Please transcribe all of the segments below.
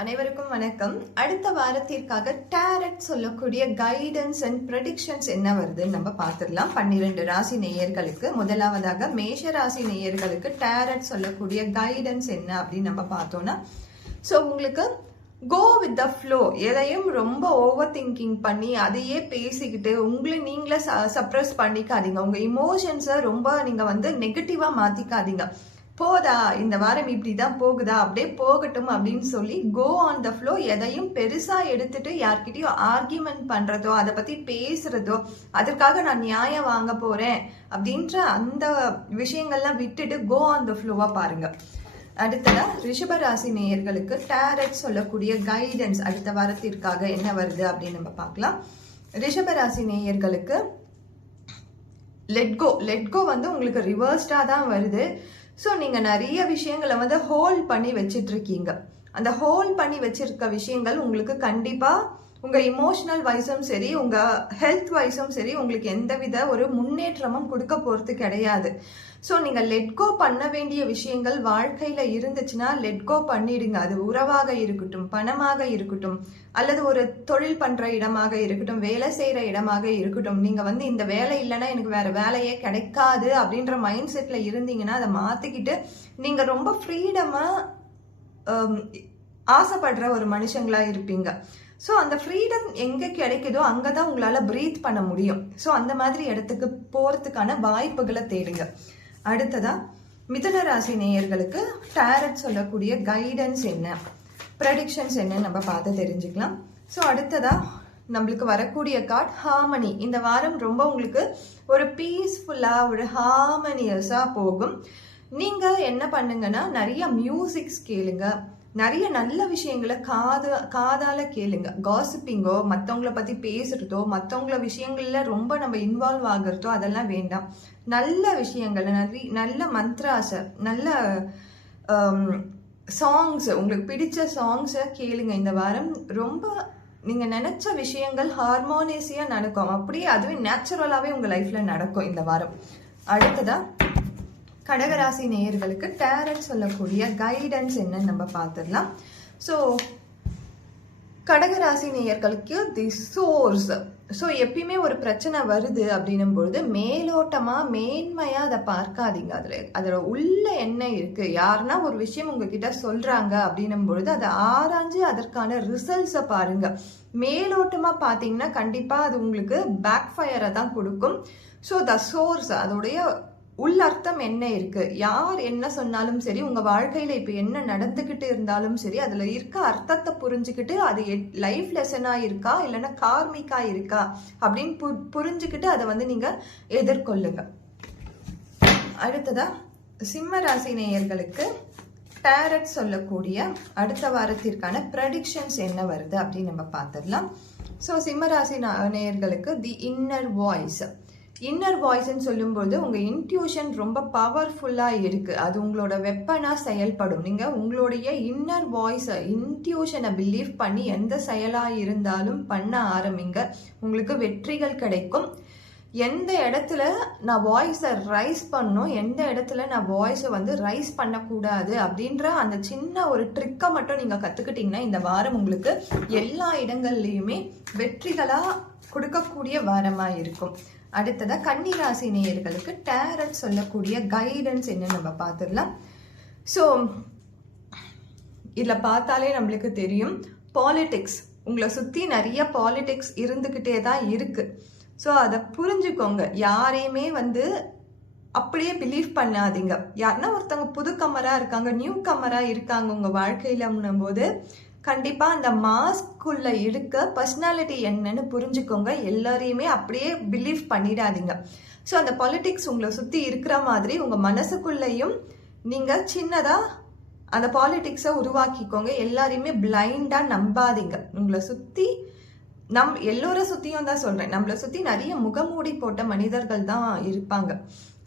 அனைவருக்கும் வணக்கம். அடுத்த வாரத்திற்காக டேரட் சொல்லக்கூடிய கைடன்ஸ் அண்ட் ப்ரெடிக்ஷன்ஸ் என்ன வருதுன்னு நம்ம பார்த்துடலாம். பன்னிரெண்டு ராசி நேயர்களுக்கு முதலாவதாக மேஷ ராசி நேயர்களுக்கு டேரட் சொல்லக்கூடிய கைடன்ஸ் என்ன அப்படின்னு நம்ம பார்த்தோம்னா ஸோ உங்களுக்கு கோ வித் த ஃப்ளோ எதையும் ரொம்ப ஓவர் திங்கிங் பண்ணி அதையே பேசிக்கிட்டு உங்களை நீங்களே சப்ரஸ் பண்ணிக்காதீங்க. உங்கள் இமோஷன்ஸை ரொம்ப நீங்கள் வந்து நெகட்டிவாக மாற்றிக்காதீங்க போதா? இந்த வாரம் இப்படி தான் போகுதா? அப்படியே போகட்டும் அப்படின்னு சொல்லி கோ ஆன் த ஃப்ளோ எதையும் பெருசாக எடுத்துட்டு யார்கிட்டயோ ஆர்கியூமெண்ட் பண்ணுறதோ அதை பற்றி பேசுகிறதோ அதற்காக நான் நியாயம் வாங்க போகிறேன் அப்படின்ற அந்த விஷயங்கள்லாம் விட்டுட்டு கோ ஆன் த ஃப்ளோவாக பாருங்கள் அடுத்ததாக ரிஷபராசி நேயர்களுக்கு டேரட் சொல்லக்கூடிய கைடன்ஸ் அடுத்த வாரத்திற்காக என்ன வருது அப்படின்னு நம்ம பார்க்கலாம். ரிஷபராசி நேயர்களுக்கு லெட்கோ லெட்கோ வந்து உங்களுக்கு ரிவர்ஸ்டாக தான் வருது. ஸோ நீங்கள் நிறைய விஷயங்களை வந்து ஹோல்ட் பண்ணி வச்சிட்ருக்கீங்க அந்த ஹோல்ட் பண்ணி வச்சிருக்க விஷயங்கள் உங்களுக்கு கண்டிப்பாக உங்கள் இமோஷனல் வைஸும் சரி உங்கள் ஹெல்த் வைஸும் சரி உங்களுக்கு எந்தவித ஒரு முன்னேற்றமும் கொடுக்க போகிறது கிடையாது. ஸோ நீங்கள் லெட்கோ பண்ண வேண்டிய விஷயங்கள் வாழ்க்கையில் இருந்துச்சுன்னா லெட்கோ பண்ணிடுங்க. அது உறவாக இருக்கட்டும் பணமாக இருக்கட்டும் அல்லது ஒரு தொழில் பண்ணுற இடமாக இருக்கட்டும் வேலை செய்கிற இடமாக இருக்கட்டும். நீங்கள் வந்து இந்த வேலை இல்லைன்னா எனக்கு வேறு வேலையே கிடைக்காது அப்படின்ற மைண்ட் செட்டில் இருந்தீங்கன்னா அதை மாற்றிக்கிட்டு நீங்கள் ரொம்ப ஃப்ரீடமாக ஆசைப்படுற ஒரு மனுஷங்களாக இருப்பீங்க. ஸோ அந்த ஃப்ரீடம் எங்கே கிடைக்குதோ அங்கே தான் உங்களால் ப்ரீத் பண்ண முடியும். ஸோ அந்த மாதிரி இடத்துக்கு போகிறதுக்கான வாய்ப்புகளை தேடுங்க. அடுத்ததாக மிதுன ராசி நேயர்களுக்கு டேரட் சொல்லக்கூடிய கைடன்ஸ் என்ன? ப்ரெடிக்ஷன்ஸ் என்னன்னு நம்ம பார்த்து தெரிஞ்சுக்கலாம். ஸோ அடுத்ததாக நம்மளுக்கு வரக்கூடிய கார்ட் ஹார்மனி இந்த வாரம் ரொம்ப உங்களுக்கு ஒரு பீஸ்ஃபுல்லாக ஒரு ஹார்மனியஸாக போகும். நீங்கள் என்ன பண்ணுங்கன்னா நிறைய மியூசிக்ஸ் கேளுங்க. நிறைய நல்ல விஷயங்களை காது காதால கேளுங்க. காசிப்பிங்கோ மற்றவங்கள பற்றி பேசுறதோ மற்றவங்கள விஷயங்கள்ல ரொம்ப நம்ம இன்வால்வ் ஆகுறதோ அதெல்லாம் வேண்டாம். நல்ல விஷயங்களை நிறைய நல்ல மந்த்ராசை நல்ல um, சாங்ஸ் உங்களுக்கு பிடிச்ச சாங்ஸை கேளுங்க இந்த வாரம். ரொம்ப நீங்க நினைச்ச விஷயங்கள் ஹார்மோனியஸியா நடக்கும். அப்படியே அதுவே நேச்சுரலாவே உங்க லைஃப்ல நடக்கும் இந்த வாரம். அடுத்ததாக கடகராசி நேயர்களுக்கு டேரட் சொல்லக்கூடிய கைடன்ஸ் என்னன்னு நம்ம பார்த்துடலாம். ஸோ கடகராசி நேயர்களுக்கு தி சோர்ஸ் ஸோ எப்பயுமே ஒரு பிரச்சனை வருது அப்படின்னும் பொழுது மேலோட்டமாக மேன்மையாக அதை பார்க்காதீங்க. அதில் அதில் உள்ள என்ன இருக்குது யாருன்னா ஒரு விஷயம் உங்ககிட்ட சொல்கிறாங்க அப்படின்னும் பொழுது அதை ஆராய்ஞ்சு அதற்கான ரிசல்ட்ஸை பாருங்கள் மேலோட்டமாக பார்த்தீங்கன்னா கண்டிப்பாக அது உங்களுக்கு பேக் ஃபயரை தான் கொடுக்கும். ஸோ த சோர்ஸ் அதோடைய உள் அர்த்தம் என்ன இருக்கு? யார் என்ன சொன்னாலும் சரி உங்க வாழ்க்கையில இப்ப என்ன நடந்துகிட்டு இருந்தாலும் சரி அதுல இருக்க அர்த்தத்தை புரிஞ்சுக்கிட்டு அது லைஃப் லெசனா இருக்கா? இல்லைன்னா கார்மிக்கா இருக்கா? அப்படின்னு பு- புரிஞ்சுக்கிட்டு அதை வந்து நீங்க எதிர்கொள்ளுங்க. அடுத்ததா சிம்ம ராசி நேயர்களுக்கு டேரட் சொல்லக்கூடிய அடுத்த வாரத்திற்கான ப்ரெடிக்ஷன்ஸ் என்ன வருது அப்படின்னு நம்ம பார்த்துடலாம். ஸோ சிம்மராசி நேயர்களுக்கு தி இன்னர் வாய்ஸ் இன்னர் வாய்ஸ்ன்னு சொல்லும்போது உங்கள் இன்ட்யூஷன் ரொம்ப பவர்ஃபுல்லாக இருக்குது அது உங்களோட வெப்பனாக செயல்படும். நீங்கள் உங்களுடைய இன்னர் வாய்ஸை இன்ட்யூஷனை பிலீவ் பண்ணி எந்த செயலாக இருந்தாலும் பண்ண ஆரம்பிங்க. உங்களுக்கு வெற்றிகள் கிடைக்கும். எந்த இடத்துல நான் வாய்ஸை ரைஸ் பண்ணும் எந்த இடத்துல நான் வாய்ஸை வந்து ரைஸ் பண்ணக்கூடாது அப்படின்ற அந்த சின்ன ஒரு ட்ரிக்கை மட்டும் நீங்கள் கற்றுக்கிட்டிங்கன்னா இந்த வாரம் உங்களுக்கு எல்லா இடங்கள்லையுமே வெற்றிகளாக கொடுக்கக்கூடிய வாரமாக இருக்கும். அடுத்ததாக கன்னிராசி நேயர்களுக்கு டேரட் சொல்லக்கூடிய கைடன்ஸ் என்ன நம்ம பார்த்துடலாம். ஸோ இதில் பார்த்தாலே நம்மளுக்கு தெரியும் பாலிடிக்ஸ் உங்களை சுற்றி நிறைய பாலிடிக்ஸ் இருந்துக்கிட்டே தான் இருக்குது ஸோ அதை புரிஞ்சுக்கோங்க. யாரையுமே வந்து அப்படியே பிலீவ் பண்ணாதீங்க. யாருன்னா ஒருத்தவங்க புது கமராக இருக்காங்க நியூ கமராக இருக்காங்க உங்கள் வாழ்க்கையில் போது கண்டிப்பாக அந்த மாஸ்க்குள்ள இருக்க பர்சனாலிட்டி என்னன்னு புரிஞ்சுக்கோங்க. எல்லாரையுமே அப்படியே பிலீவ் பண்ணிடாதீங்க. ஸோ அந்த பாலிட்டிக்ஸ் உங்களை சுற்றி இருக்கிற மாதிரி உங்கள் மனசுக்குள்ளேயும் நீங்கள் சின்னதாக அந்த பாலிட்டிக்ஸை உருவாக்கிக்கோங்க. எல்லாரையுமே பிளைண்டாக நம்பாதீங்க. உங்களை சுற்றி நம் எல்லோரை சுற்றியும் தான் சொல்கிறேன் நம்மளை சுற்றி நிறைய முகமூடி போட்ட மனிதர்கள் தான் இருப்பாங்க.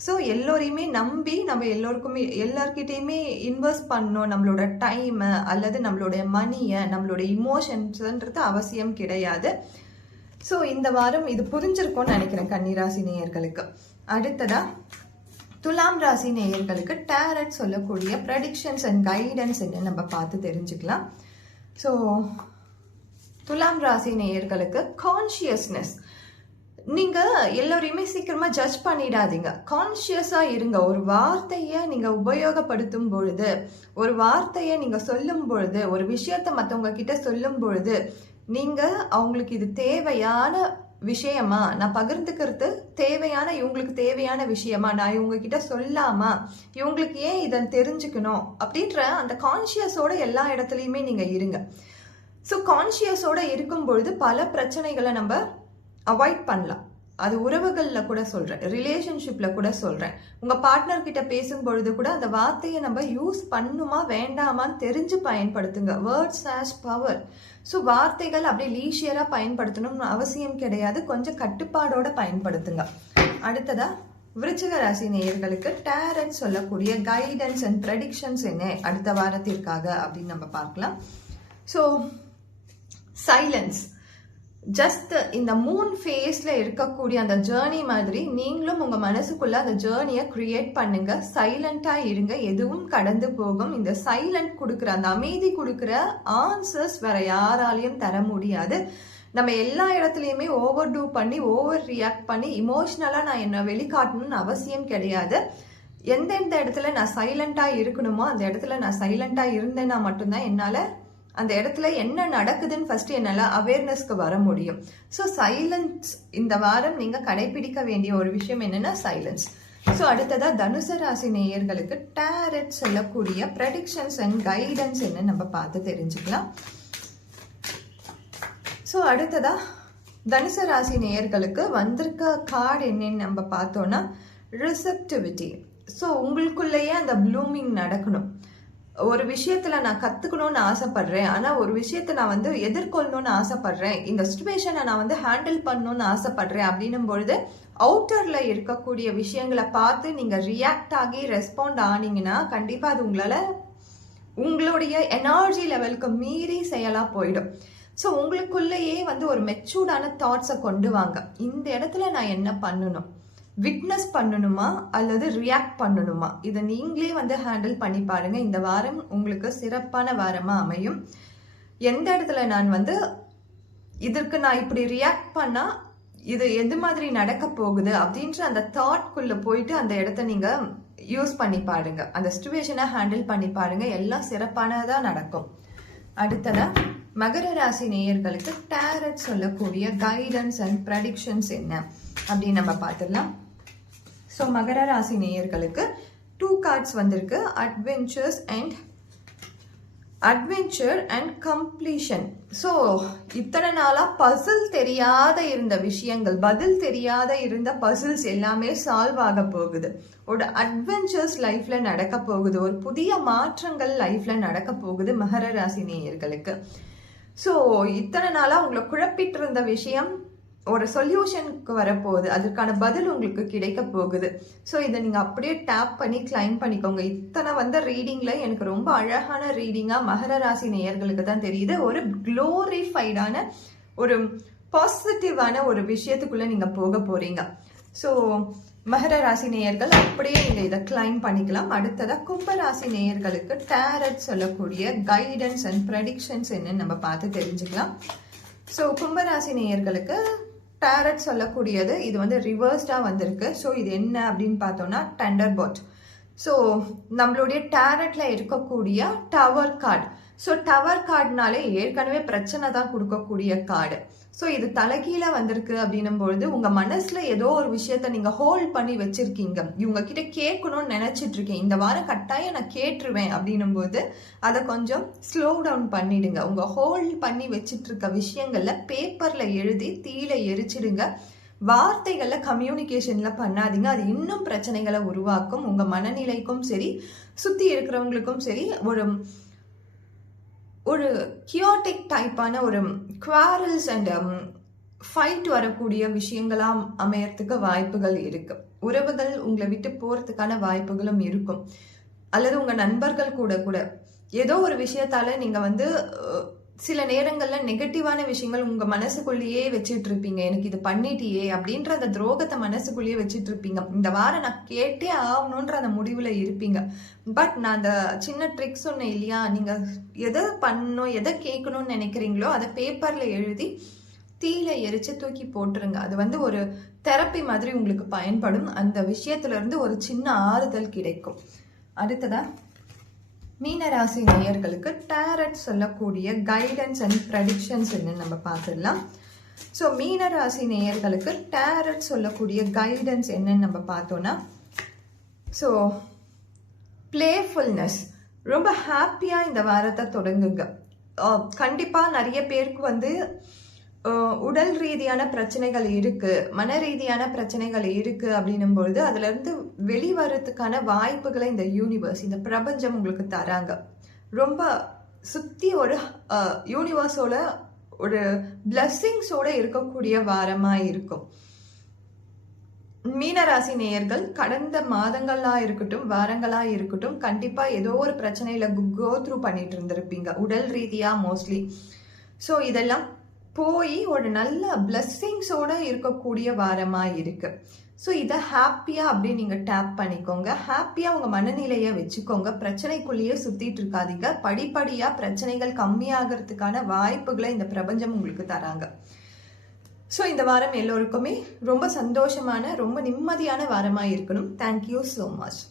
ஸோ எல்லோரையுமே நம்பி நம்ம எல்லோருக்குமே எல்லார்கிட்டயுமே இன்வெஸ்ட் பண்ணணும். நம்மளோட டைமை அல்லது நம்மளுடைய மணியை நம்மளோட இமோஷன்ஸ்ன்றது அவசியம் கிடையாது. ஸோ இந்த வாரம் இது புரிஞ்சிருக்கும்னு நினைக்கிறேன் கன்னிராசி நேயர்களுக்கு. அடுத்ததா துலாம் ராசி நேயர்களுக்கு டேரட் சொல்லக்கூடிய ப்ரெடிக்ஷன்ஸ் அண்ட் கைடன்ஸ் என்ன நம்ம பார்த்து தெரிஞ்சுக்கலாம். ஸோ துலாம் ராசி நேயர்களுக்கு கான்ஷியஸ்னஸ் நீங்கள் எல்லோரையுமே சீக்கிரமாக ஜட்ஜ் பண்ணிடாதீங்க. கான்ஷியஸாக இருங்க. ஒரு வார்த்தையை நீங்கள் உபயோகப்படுத்தும் பொழுது ஒரு வார்த்தையை நீங்கள் சொல்லும் பொழுது ஒரு விஷயத்தை மற்றவங்க கிட்ட சொல்லும் பொழுது நீங்கள் அவங்களுக்கு இது தேவையான விஷயமா? நான் பகிர்ந்துக்கிறது தேவையான இவங்களுக்கு தேவையான விஷயமா? நான் இவங்க கிட்ட சொல்லாமா இவங்களுக்கு ஏன் இதை தெரிஞ்சுக்கணும்? அப்படின்ற அந்த கான்ஷியஸோட எல்லா இடத்துலையுமே நீங்கள் இருங்க. ஸோ கான்ஷியஸோட இருக்கும் பொழுது பல பிரச்சனைகளை நம்ம அவாய்ட் பண்ணலாம். அது உறவுகளில் கூட சொல்கிறேன் ரிலேஷன்ஷிப்பில் கூட சொல்கிறேன் உங்கள் பார்ட்னர்கிட்ட பேசும்பொழுது கூட அந்த வார்த்தையை நம்ம யூஸ் பண்ணுமா வேண்டாமான்னு தெரிஞ்சு பயன்படுத்துங்க. வேர்ட்ஸ் ஆஸ் பவர் ஸோ வார்த்தைகள் அப்படியே லீஷியராக பயன்படுத்தணும்னு அவசியம் கிடையாது. கொஞ்சம் கட்டுப்பாடோட பயன்படுத்துங்க. அடுத்ததாக விருச்சிக ராசி நேயர்களுக்கு டேரட் சொல்லக்கூடிய கைடன்ஸ் அண்ட் ப்ரெடிக்ஷன்ஸ் என்ன? அடுத்த வாரத்திற்காக அப்படின்னு நம்ம பார்க்கலாம். ஸோ சைலன்ஸ் ஜஸ்ட் இந்த மூன் ஃபேஸில் இருக்கக்கூடிய அந்த ஜேர்னி மாதிரி நீங்களும் உங்கள் மனசுக்குள்ளே அந்த ஜேர்னியை க்ரியேட் பண்ணுங்க. சைலண்ட்டாக இருங்க. எதுவும் கடந்து போகும். இந்த சைலண்ட் கொடுக்குற அந்த அமைதி கொடுக்குற ஆன்சர்ஸ் வேற யாராலையும் தர முடியாது. நம்ம எல்லா இடத்துலையுமே ஓவர் டூ பண்ணி ஓவர் ரியாக்ட் பண்ணி இமோஷ்னலாக நான் என்னை வெளிக்காட்டணும்னு அவசியம் கிடையாது. எந்தெந்த இடத்துல நான் சைலண்டாக இருக்கணுமோ அந்த இடத்துல நான் சைலண்டாக இருந்தேன்னா மட்டும்தான் என்னால் அந்த இடத்துல என்ன நடக்குதுன்னு ஃபர்ஸ்ட் என்னால் அவேர்னஸ்க்கு வர முடியும். ஸோ சைலன்ஸ் இந்த வாரம் நீங்கள் கடைபிடிக்க வேண்டிய ஒரு விஷயம் என்னன்னா சைலன்ஸ் ஸோ அடுத்ததாக தனுச ராசி நேயர்களுக்கு டேரட் சொல்லக்கூடிய ப்ரெடிக்ஷன்ஸ் அண்ட் கைடன்ஸ் என்ன நம்ம பார்த்து தெரிஞ்சுக்கலாம். ஸோ அடுத்ததாக தனுச ராசி நேயர்களுக்கு வந்திருக்க கார்டு என்னன்னு நம்ம பார்த்தோன்னா ரிசப்டிவிட்டி ஸோ உங்களுக்குள்ளேயே அந்த ப்ளூமிங் நடக்கணும். ஒரு விஷயத்துல நான் கத்துக்கணும்னு ஆசைப்படுறேன். ஆனா ஒரு விஷயத்த நான் வந்து எதிர்கொள்ளணும்னு ஆசைப்படுறேன். இந்த சுச்சுவேஷனை நான் வந்து ஹேண்டில் பண்ணணும்னு ஆசைப்படுறேன் அப்படின்னும் பொழுது அவுட்டர்ல இருக்கக்கூடிய விஷயங்களை பார்த்து நீங்க ரியாக்ட் ஆகி ரெஸ்பாண்ட் ஆனீங்கன்னா கண்டிப்பா அது உங்களால உங்களுடைய எனர்ஜி லெவலுக்கு மீறி செயலா போயிடும். ஸோ உங்களுக்குள்ளேயே வந்து ஒரு மெச்சூர்டான தாட்ஸை கொண்டு வாங்க. இந்த இடத்துல நான் என்ன பண்ணணும்? விட்னஸ் பண்ணணுமா அல்லது ரியாக்ட் பண்ணணுமா? இதை நீங்களே வந்து ஹேண்டில் பண்ணி பாருங்க. இந்த வாரம் உங்களுக்கு சிறப்பான வாரமா அமையும். எந்த இடத்துல நான் வந்து இதற்கு நான் இப்படி ரியாக்ட் பண்ணா இது எது மாதிரி நடக்க போகுது அப்படின்ற அந்த தாட்குள்ள போயிட்டு அந்த இடத்த நீங்க யூஸ் பண்ணி பாருங்க. அந்த சுச்சுவேஷனை ஹேண்டில் பண்ணி பாருங்க. எல்லாம் சிறப்பானதா நடக்கும். அடுத்ததா மகர ராசி நேயர்களுக்கு டேரட் சொல்லக்கூடிய கைடன்ஸ் அண்ட் ப்ரடிக்ஷன்ஸ் என்ன? அப்படின்னு நம்ம பார்த்துடலாம். ஸோ மகர ராசி நேயர்களுக்கு டூ கார்ட்ஸ் வந்திருக்கு. Adventures and adventure and completion so இத்தனை நாளாக பசில் தெரியாத இருந்த விஷயங்கள் பதில் தெரியாத இருந்த பசில்ஸ் எல்லாமே சால்வ் ஆக போகுது. ஒரு அட்வென்ச்சர்ஸ் லைஃப்பில் நடக்க போகுது. ஒரு புதிய மாற்றங்கள் லைஃப்பில் நடக்க போகுது மகர ராசி நேயர்களுக்கு. ஸோ இத்தனை நாளாக உங்களை குழப்பிட்டு இருந்த விஷயம் ஒரு சொல்யூஷனுக்கு வரப்போகுது. அதற்கான பதில் உங்களுக்கு கிடைக்க போகுது. ஸோ இதை நீங்கள் அப்படியே டேப் பண்ணி கிளைம் பண்ணிக்கோங்க. இத்தனை வந்த ரீடிங்கில் எனக்கு ரொம்ப அழகான ரீடிங்காக மகர ராசி நேயர்களுக்கு தான் தெரியுது. ஒரு க்ளோரிஃபைடான ஒரு பாசிட்டிவான ஒரு விஷயத்துக்குள்ளே நீங்கள் போக போகிறீங்க ஸோ மகர ராசி நேயர்கள் அப்படியே நீங்கள் இதை கிளைம் பண்ணிக்கலாம். அடுத்ததாக கும்பராசி நேயர்களுக்கு டேரட் சொல்லக்கூடிய கைடன்ஸ் அண்ட் ப்ரெடிக்ஷன்ஸ் என்னன்னு நம்ம பார்த்து தெரிஞ்சுக்கலாம். ஸோ கும்பராசி நேயர்களுக்கு டேரட் சொல்லக்கூடியது. இது வந்து ரிவர்ஸ்டாக வந்திருக்கு. ஸோ இது என்ன அப்படின்னு பார்த்தோம்னா டெண்டர் பாட் ஸோ நம்மளுடைய டேரட்ல இருக்கக்கூடிய டவர் கார்டு ஸோ டவர் கார்டுனாலே ஏற்கனவே பிரச்சனை தான் கொடுக்கக்கூடிய கார்டு ஸோ இது தலைகீழ வந்திருக்கு அப்படின்னும் பொழுது உங்கள் மனசில் ஏதோ ஒரு விஷயத்த நீங்கள் ஹோல்ட் பண்ணி வச்சுருக்கீங்க. இவங்க கிட்ட கேட்கணும்னு நினச்சிட்டு இருக்கேன் இந்த வாரம் கட்டாயம் நான் கேட்டுருவேன் அப்படின்னும் போது அதை கொஞ்சம் ஸ்லோ டவுன் பண்ணிடுங்க. உங்கள் ஹோல்ட் பண்ணி வச்சிட்டு இருக்க பேப்பரில் எழுதி தீயில எரிச்சிடுங்க. வார்த்தைகளில் கம்யூனிகேஷனில் பண்ணாதீங்க. அது இன்னும் பிரச்சனைகளை உருவாக்கும். உங்கள் மனநிலைக்கும் சரி சுற்றி இருக்கிறவங்களுக்கும் சரி ஒரு ஒரு கியோட்டிக் டைப்பான ஒரு குவாரல்ஸ் அண்ட் ஃபைட் வரக்கூடிய விஷயங்களாக அமையறதுக்கு வாய்ப்புகள் இருக்கு. உறவுகள் உங்களை விட்டு போகிறதுக்கான வாய்ப்புகளும் இருக்கும். அல்லது உங்கள் நண்பர்கள் கூட கூட ஏதோ ஒரு விஷயத்தால நீங்கள் வந்து சில நேரங்களில் நெகட்டிவான விஷயங்கள் உங்கள் மனசுக்குள்ளேயே வச்சுட்டு இருப்பீங்க எனக்கு இது பண்ணிட்டியே அப்படின்ற அந்த துரோகத்தை மனசுக்குள்ளேயே வச்சுட்டு இருப்பீங்க இந்த வாரம் நான் கேட்டே ஆகணுன்ற அந்த முடிவில் இருப்பீங்க. பட் நான் அந்த சின்ன ட்ரிக் சொன்னேன் இல்லையா? நீங்கள் எதை பண்ணணும் எதை கேட்கணும்னு நினைக்கிறீங்களோ அதை பேப்பரில் எழுதி தீயில எரிச்சு தூக்கி போட்டுருங்க. அது வந்து ஒரு தெரப்பி மாதிரி உங்களுக்கு பயன்படும். அந்த விஷயத்துல இருந்து ஒரு சின்ன ஆறுதல் கிடைக்கும். அடுத்ததா? மீனராசி நேயர்களுக்கு டேரட் சொல்லக்கூடிய கைடன்ஸ் அண்ட் ப்ரடிக்ஷன்ஸ் என்ன நம்ம பார்த்துடலாம். ஸோ மீனராசி நேயர்களுக்கு டேரட் சொல்லக்கூடிய கைடன்ஸ் என்னன்னு நம்ம பார்த்தோன்னா ஸோ பிளேஃபுல்னஸ் ரொம்ப ஹாப்பியாக இந்த வாரத்தை தொடங்குங்க. கண்டிப்பாக நிறைய பேருக்கு வந்து உடல் ரீதியான பிரச்சனைகள் இருக்கு மன ரீதியான பிரச்சனைகள் இருக்கு அப்படின்னும் பொழுது அதுல இருந்து வெளிவரத்துக்கான வாய்ப்புகளை இந்த யூனிவர்ஸ் இந்த பிரபஞ்சம் உங்களுக்கு தராங்க. ரொம்ப சுத்தி ஒரு யூனிவர்ஸோட ஒரு பிளஸ்ஸிங்ஸோட இருக்கக்கூடிய வாரமா இருக்கும். மீனராசி நேயர்கள் கடந்த மாதங்களா இருக்கட்டும் வாரங்களா இருக்கட்டும் கண்டிப்பா ஏதோ ஒரு பிரச்சனையில கோ த்ரூ பண்ணிட்டு இருந்திருப்பீங்க. உடல் ரீதியா மோஸ்ட்லி ஸோ இதெல்லாம் போய் ஒரு நல்ல பிளஸ்ஸிங்ஸோட இருக்கக்கூடிய வாரமாக இருக்கு. ஸோ இதை ஹாப்பியாக அப்படி நீங்கள் டேப் பண்ணிக்கோங்க. ஹாப்பியாக உங்கள் மனநிலையை வச்சுக்கோங்க. பிரச்சனைக்குள்ளேயே சுற்றிட்டு இருக்காதீங்க. படிப்படியாக பிரச்சனைகள் கம்மியாகிறதுக்கான வாய்ப்புகளை இந்த பிரபஞ்சம் உங்களுக்கு தராங்க. ஸோ இந்த வாரம் எல்லோருக்குமே ரொம்ப சந்தோஷமான ரொம்ப நிம்மதியான வாரமாக இருக்கணும். Thank you so much